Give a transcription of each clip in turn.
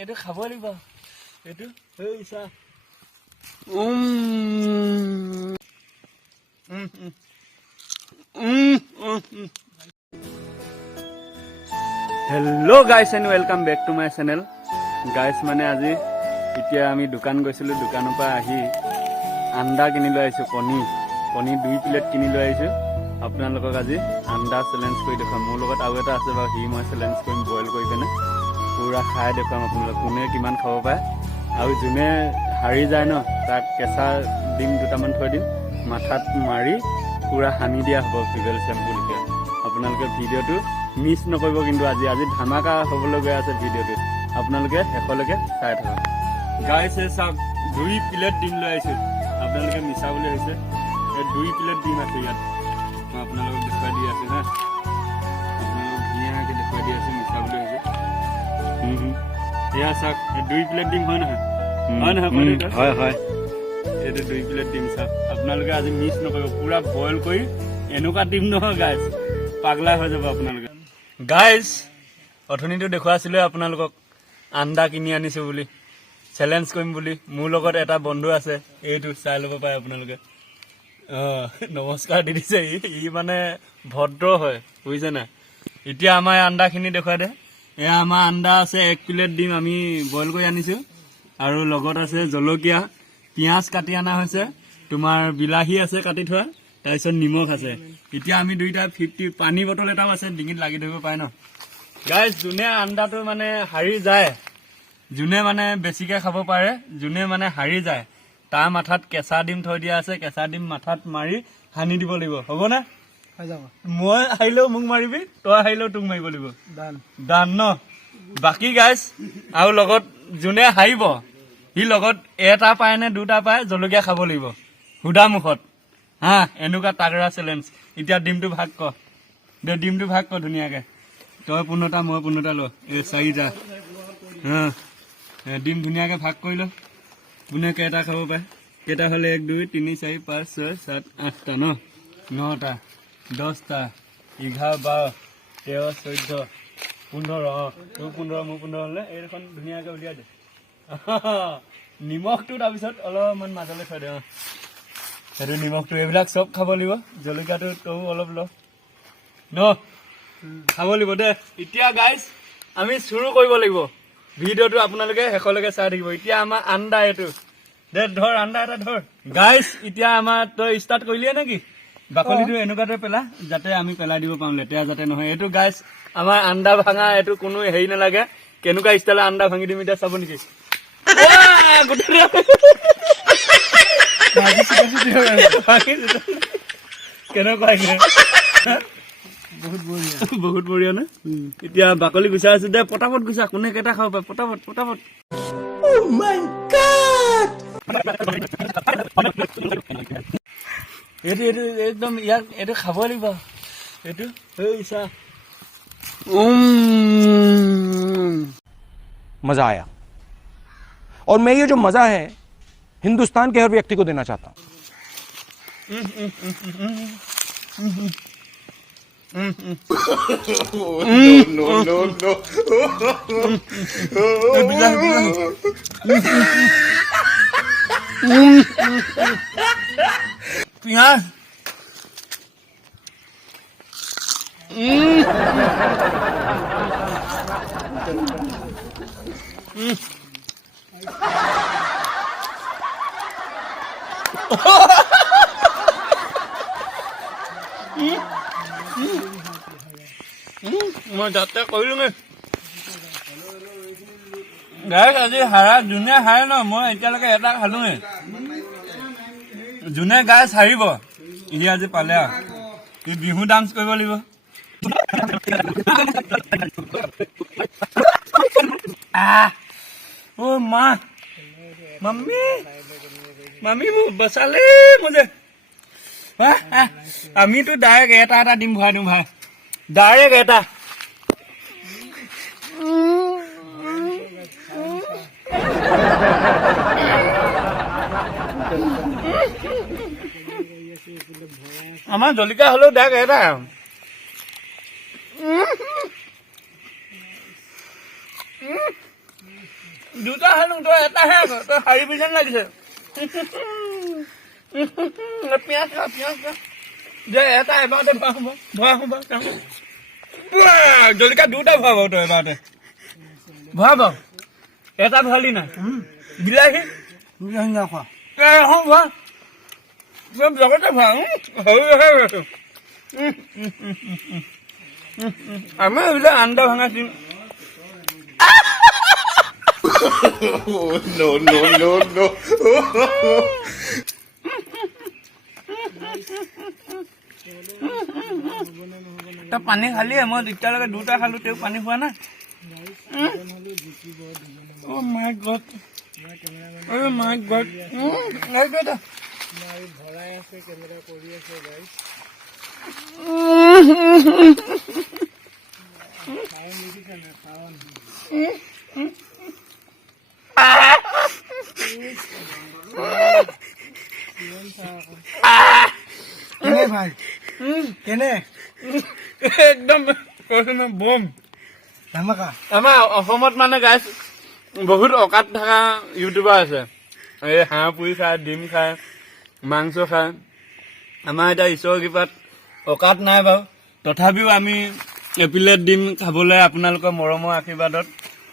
এইটো খাব লাগিব এইটো hello' guys and welcome back to my channel guys মানে আজি এতিয়া আমি দোকান গৈছিলোঁ দোকানৰ পৰা আহি আন্দা কিনি লৈ আহিছোঁ কণী 2 প্লেট কিনি লৈ আহিছোঁ আপোনালোকক আজি আন্দা চেলেঞ্জ কৰি দেখুৱাম মোৰ লগত আৰু এটা আছে বাৰু সি মই চেলেঞ্জ কৰিম বইল কৰি পিনে পুৰা খাই দেখুৱাম আপোনালোক কোনে কিমান খাব পাৰে আৰু যোনে হাৰি যায় ন তাক কেঁচা ডিম দুটামান থৈ দিম মাথাত মাৰি পুৰা সানি দিয়া হ'ব ফিভেল চেম্পুলকৈ আপোনালোকে ভিডিঅ'টো মিছ নকৰিব কিন্তু আজি ধামাকা হ'বলৈ গৈ আছে ভিডিঅ'টো আপোনালোকে শেষলৈকে চাই থাকক গাইছ চাওক 2 প্লেট ডিম লৈ আহিছোঁ আপোনালোকে মিছা বুলি হৈছে এই 2 প্লেট ডিম আছে ইয়াত মই আপোনালোকক দেখুৱাই দি আছোঁ হা আপোনালোকক ধুনীয়াকৈ দেখুৱাই দি আছোঁ মিছা বুলি হৈছে এয়া চাওক 2 প্লেট ডিম হয় নহয় হয় এইটো 2 প্লেট ডিম চাওক আপোনালোকে আজি মিছ নকৰিব পুৰা বইল কৰি এনেকুৱা ডিম নহয় গাইছ পাগলা হৈ যাব আপোনালোকে গাইজ অথনিটো দেখুৱাইছিলোঁ আপোনালোকক আন্দা কিনি আনিছোঁ বুলি চেলেঞ্জ কৰিম বুলি মোৰ লগত এটা বন্ধু আছে এইটো চাই ল'ব পাৰে আপোনালোকে নমস্কাৰ দি দিছে ই মানে ভদ্ৰ হয় বুজিছে না এতিয়া আমাৰ আন্দাখিনি দেখুৱাই দে এয়া আমাৰ আন্দা আছে 1 প্লেট ডিম আমি বইল কৰি আনিছোঁ আৰু লগত আছে জলকীয়া পিঁয়াজ কাটি অনা হৈছে তোমাৰ বিলাহী আছে কাটি থোৱা তাৰপিছত নিমখ আছে এতিয়া আমি দুইটা 50 পানী বটল এটাও আছে ডিঙিত লাগি ধৰিব পাৰে ন গাইজ যোনে আন্দাটো মানে হাৰি যায় যোনে মানে বেছিকৈ খাব পাৰে যোনে মানে হাৰি যায় তাৰ মাথাত কেঁচা ডিম থৈ দিয়া আছে কেঁচা ডিম মাথাত মাৰি সানি দিব লাগিব হ'বনে মই হাৰিলেও মোক মাৰিবি তই হাৰিলেও তোক মাৰিব লাগিব দান ন বাকী গাইজ আৰু লগত যোনে হাৰিব সি লগত এটা পায় নে 2টা পায় জলকীয়া খাব লাগিব সুদা মুখত হা এনেকুৱা তাগৰা চেলেঞ্জ এতিয়া ডিমটো ভাগ কৰ দে ডিমটো ভাগ কৰ ধুনীয়াকৈ তই 15টা মই 15টা ল এই 4টা হা ডিম ধুনীয়াকৈ ভাগ কৰি ল কোনে কেইটা খাব পাৰে কেইটা হ'লে 1 2 3 4 5 6 7 8টা ন 9টা 10টা 11 12 13 14 15 তোৰ 15 মোৰ 15 হ'লে এইখন ধুনীয়াকৈ উলিয়াই দে নিমখটো তাৰপিছত অলপমান মাজলৈ থৈ দে সেইটো নিমখটো এইবিলাক চব খাব লাগিব জলকীয়াটো তও অলপ ল ন খাব লাগিব দে এতিয়া গাইজ আমি চুৰু কৰিব লাগিব ভিডিঅ'টো আপোনালোকে শেষলৈকে চাই থাকিব এতিয়া আমাৰ আন্দা এইটো দে ধৰ আন্দা এটা ধৰ গাইজ এতিয়া আমাৰ তই ষ্টাৰ্ট কৰিলিয়ে নেকি বাকলিটো এনেকুৱাতে পেলা যাতে আমি পেলাই দিব পাৰোঁ লেতেৰা যাতে নহয় এইটো গাইজ আমাৰ আন্দা ভাঙা এইটো কোনো হেৰি নালাগে কেনেকুৱা ষ্টাইলত আন্দা ভাঙি দিম এতিয়া চাব নেকি কেনেকুৱা বহুত বঢ়িয়া নে এতিয়া বাকলি গুচাই আছো দে পটাপট গুচা কোনে কেইটা খাব পাৰে পটাপট এইটো একদম ইয়াক এইটো খাব লাগিব এইটো मजा आया और मैं ये जो मजा है हिंदुस्तान के हर व्यक्ति को देना चाहता हूं पियाज মই যাতে কৰিলো গাইজ আজি হাৰা যোনে হাৰে ন মই এতিয়ালৈকে এটা খালোৱে যোনে গাইজ হাৰিব সি আজি পালে সি বিহু ডান্স কৰিব লাগিব ओ माँ मम्मी वो बचा ले मुझे আমি তো ডাইৰেক্ট এটা ডিম ভৰাই দিওঁ ভাই ডাইৰেক্ট এটা আমাৰ জলকীয়া হ'লেও ডাইৰেক্ট এটা দুটা খালো তই এটাহে তই হাৰিবি যেন লাগিছে পিঁয়াজ খা যে এটা এবাৰতে ভৰা জলকীয়া দুটা ভৰাব তই এবাৰতে ভৰাব এটা ভৰালি না বিলাহী নাখোৱা ভৰা চব জগতে ভৰা আমি এইবিলাক আন্দা ভাঙা দিম no, no, no, no. তই পানী খালি মই এতিয়ালৈকে দুটা খালো তেওঁ পানী খোৱা নাই Oh my god. Oh my god. Like that. ভৰাই আছে কেমেৰা কৰি আছে গাইস খাও নেকি কেনে খাও কেনে ভাই কেনে একদম কৈছো বম ধামাকা আমাৰ অসমত মানে গাইছ বহুত অকাত থকা ইউটিউবাৰ আছে এই হাঁহ পুৰি খায় ডিম খায় মাংস খায় আমাৰ এতিয়া ঈশ্বৰৰ কৃপাত অকাত নাই বাৰু তথাপিও আমি এপিলেট ডিম খাবলৈ আপোনালোকৰ মৰমৰ আশীৰ্বাদত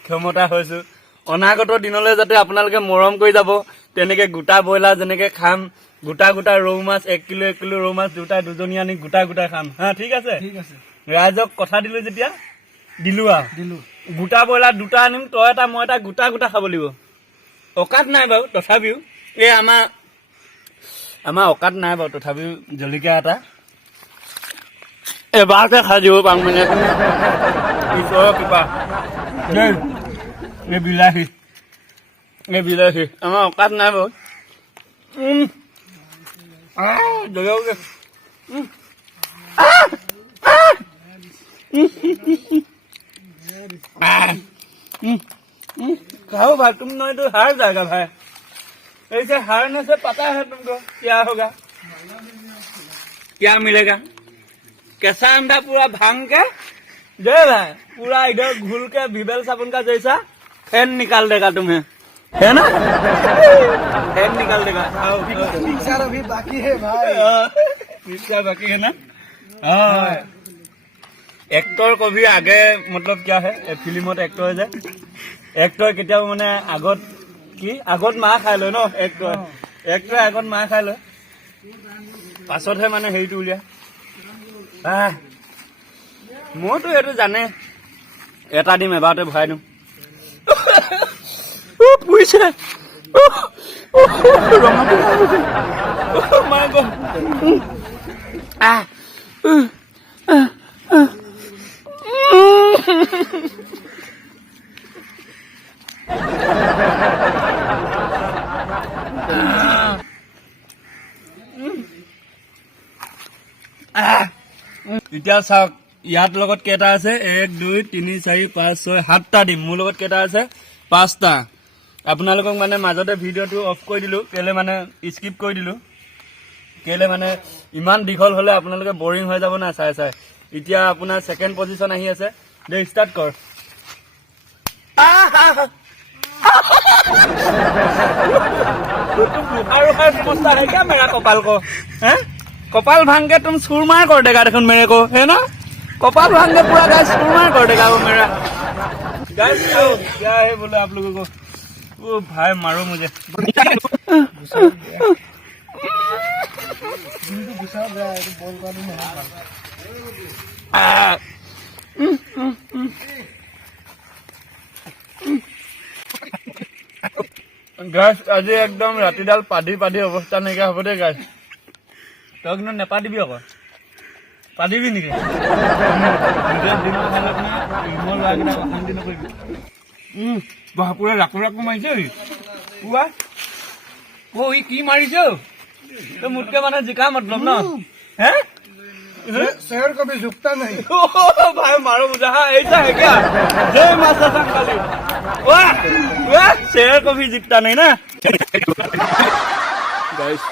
ক্ষমতা হৈছো অনাগত দিনলৈ যাতে আপোনালোকে মৰম কৰি যাব তেনেকে গোটা ব্ৰইলাৰ যেনেকে খাম গোটা গোটা ৰৌ মাছ 1 কিলো 1 কিলো ৰৌ মাছ দুজনী আনি গোটা গোটা খাম হা ঠিক আছে ৰাইজক কথা দিলো যেতিয়া দিলো গোটা ব্ৰইলাৰ দুটা আনিম তই এটা মই এটা গোটা গোটা খাব লাগিব অকাত নাই বাৰু তথাপিও এই আমাৰ অকাত নাই বাৰু তথাপিও জলকীয়া এটা এবাৰতে খাই দিব পাম মানে ঈশ্বৰৰ কৃপা এই বিলাহী আমাৰ অকাত নাই বাৰু खाओ भाई तुम नहीं तो हार जाएगा भाई ऐसे हारने से पता है तुमको क्या होगा क्या मिलेगा कैसा अंडा पूरा भांग के दे भाई पूरा इधर घुल के भिबेल साबुन का जैसा फैन निकाल देगा तुम्हें है ना फैन निकाल देगा पिक्चर अभी बाकी है भाई पिक्चर बाकी है ना एक्टर को भी आगे मतलब क्या है फिल्मत एक्टर है एक्टर केতিয়াও মানে আগত মাৰ খাই লয় ন एक्टर আগত মাৰ খাই লয় পাছতহে মানে হেৰিটো উলিয়া মইতো এইটো জানে এটা দিম এবাৰতে ভৰাই দিম পুইছে মাই গড এতিয়া চাওক ইয়াত লগত কেইটা আছে 1 2 3 4 5 6 7টা দিম মোৰ লগত কেইটা আছে 5টা আপোনালোকক মানে মাজতে ভিডিঅ'টো অফ কৰি দিলো কেলে মানে স্কিপ কৰি দিলো কেলে মানে ইমান দীঘল হলে আপোনালোকে বৰিং হৈ যাব না চাই এতিয়া আপোনাৰ সেকেন্ড পজিশন আহি আছে দে স্টাৰ্ট কৰ तुम बुखार समझता है क्या मेरा कपाल को हैं कपाल भांग के तुम सुरमार कर देगा देखो मेरे को है ना कपाल भांग के पूरा गाइस सुरमार कर देगा वो मेरा गाइस क्या है बोले आप लोगों को वो भाई मारो मुझे গাছ আজি একদম ৰাতিডাল পাধি অৱস্থা নাইকিয়া হ'ব দে গাছ তই কিন্তু নেপাদিবি আকৌ পাদিবি নেকি পুৰা ৰাকো মাৰিছে পুৱা ই কি মাৰিছে তই মোতকে মানে জিকা মতলব ন হে शहर कभी झुकता नहीं भाई मारो मुझे हाँ ऐसा है क्या जय माता संकाली वाह शेर को भी जीतता नहीं ना गाइस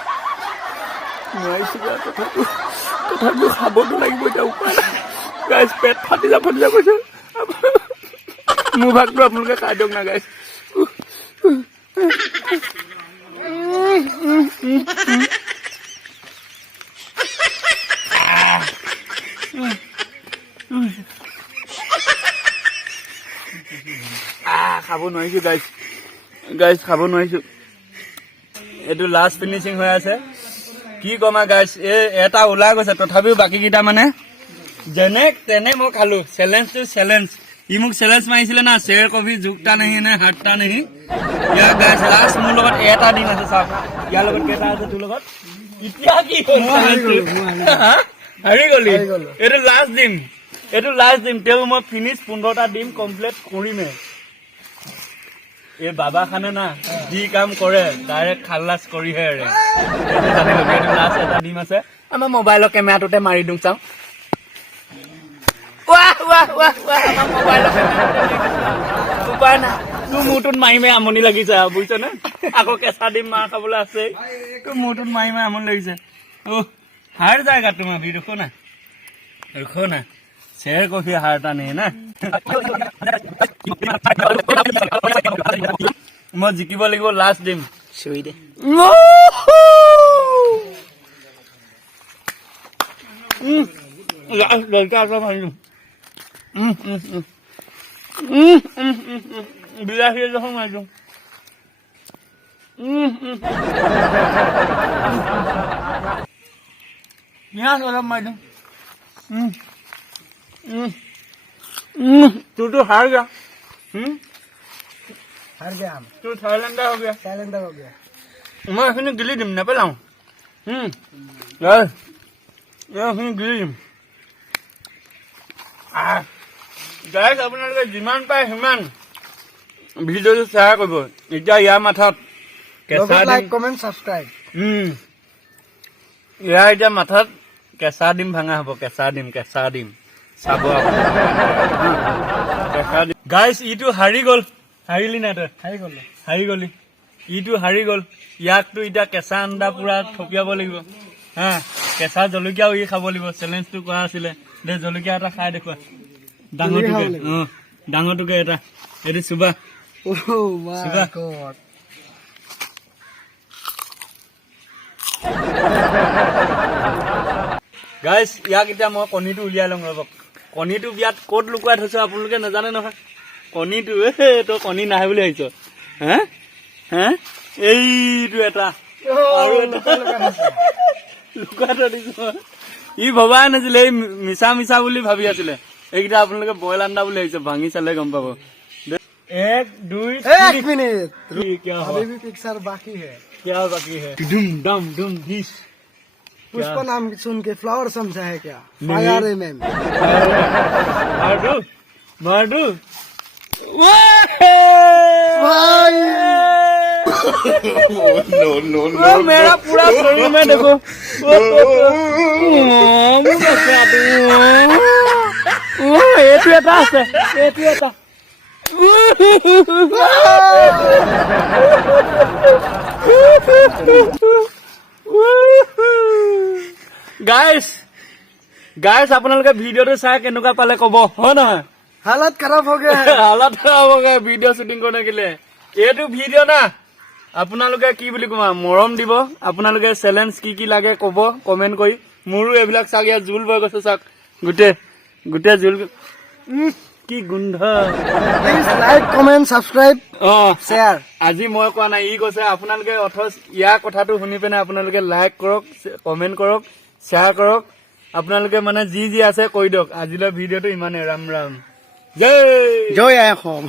तथापि खाबতো লাগিব এতিয়া উপায় গাইছ পেট ফাটি যা কৈছো মোৰ ভাগটো আপোনালোকে খাই দিয়ক না গাইছ খাব নোৱাৰিছো গাইছ খাব নোৱাৰিছো এইটো লাষ্ট ফিনিচিং হৈ আছে কি কমা গাইছ এটা ওলাই গৈছে তথাপিও বাকী কেইটা মানে যেনে তেনে মই খালো চেলেঞ্জ ই মোক চেলেঞ্জ মাৰিছিলে না শ্বেৰ কবি জুকটা নাহি নে হাতটা নাহি ইয়াৰ গাইছ লাষ্ট মোৰ লগত এটা দিন আছে চাওক ইয়াৰ লগত কেইটা আছে তোৰ লগত এতিয়া কি হাৰি গলি এইটো লাষ্ট দিম তেওঁ মই ফিনিছ 15টা দিম কমপ্লিট কৰিমে এই বাবা খানে না যি কাম কৰে ডাইৰেক্ট খালাচ কৰিহে এৰে এইটো লাষ্ট এটা দিম আছে আমাৰ মোবাইলৰ কেমেৰাটোতে মাৰি দিওঁ চাওঁ আমাৰ মোবাইলৰ উপায় নাই তোৰ মূৰটোত মাৰিমে আমনি লাগিছে বুজিছ নে আকৌ কেঁচা দিম মাৰ খাবলৈ আছে তোৰ মূৰটোত মাৰিমে আমনি লাগিছে हार जाएगा तुम अभी रुको ना शेर को भी हारता नहीं है ना मैं जिकिब লাগিব लास्ट दिन শুই দে लास्ट लड़का आता भाई बिलाही जो हम आजो यहाँ सोलह मार तू तो हार गया हम तू थाईलैंडर हो गया मैं फिर गिली दिम ना पेलाऊं यार फिर गिली दिम गाइस আপোনালোকে যিমান পায় সিমান ভিডিওটো শ্বেয়াৰ কৰিব এতিয়া ইয়াৰ মাথাত কেঁচা লাইক কমেন্ট সাবস্ক্ৰাইব ইয়াৰ এতিয়া মাথাত কেঁচা ডিম ভাঙা হ'ব কেঁচা ডিম চাব কেঁচা ডিম গাইস ইটো হাৰিলি না তই হাৰি গলি ইটো হাৰি গল ইয়াকটো এতিয়া কেঁচা আন্দা পুৰা থপিয়াব লাগিব হা কেঁচা জলকীয়াও ই খাব লাগিব চেলেঞ্জটো কৰা আছিলে দে জলকীয়া এটা খাই দেখুৱা ডাঙৰটোকে এটা এইটো চুবা গাইস ইয়াক এতিয়া মই কণীটো উলিয়াই লওঁ ৰ'ব কণীটো বিয়াত ক'ত লুকুৱাই থৈছো আপোনালোকে নাজানে নহয় কণীটো তই কণী নাহে বুলি ভাবিছ হে এইটো এটা আৰু এটা লুকুৱাই থৈ দিছো ই ভবাই নাছিলে এই মিছা বুলি ভাবি আছিলে এইকেইটা আপোনালোকে বইল আন্দা বুলি ভাবিছে ভাঙি চালে গম পাব 1 2 3 मिनट क्या अभी भी पिक्चर बाकी है क्या बाकी है डुम डम डुम धिस पुष्पा नाम सुन के फ्लावर समझा है क्या फायर मैम मारू नो मेरा पूरा शरीर में देखो এইটো এটা আছে এইটো এটা गाइस আপোনালোকে ভিডিওটো চাই কেনেকুৱা পালে কব হয় নহয় हालत खराब हो गया ভিডিও শুটিং करने के लिए এইটো ভিডিও না আপোনালোকে কি বুলি কম মৰম দিব আপোনালোকে চ্যালেঞ্জ কি লাগে কব কমেন্ট কৰি মোৰো এবিলাক চাগিয়া জুল বৈ গৈছে চাক গুটে জুল কি গুন্ধ please like comment subscribe share আজি মই কোৱা নাই ই কৈছে আপোনালোকে অথচ ইয়াৰ কথাটো শুনি পেনে আপোনালোকে লাইক কৰক কমেন্ট কৰক শ্বেয়াৰ কৰক আপোনালোকে মানে যি আছে কৈ দিয়ক আজিলৈ ভিডিওটো ইমানে ৰাম জয় আই অসম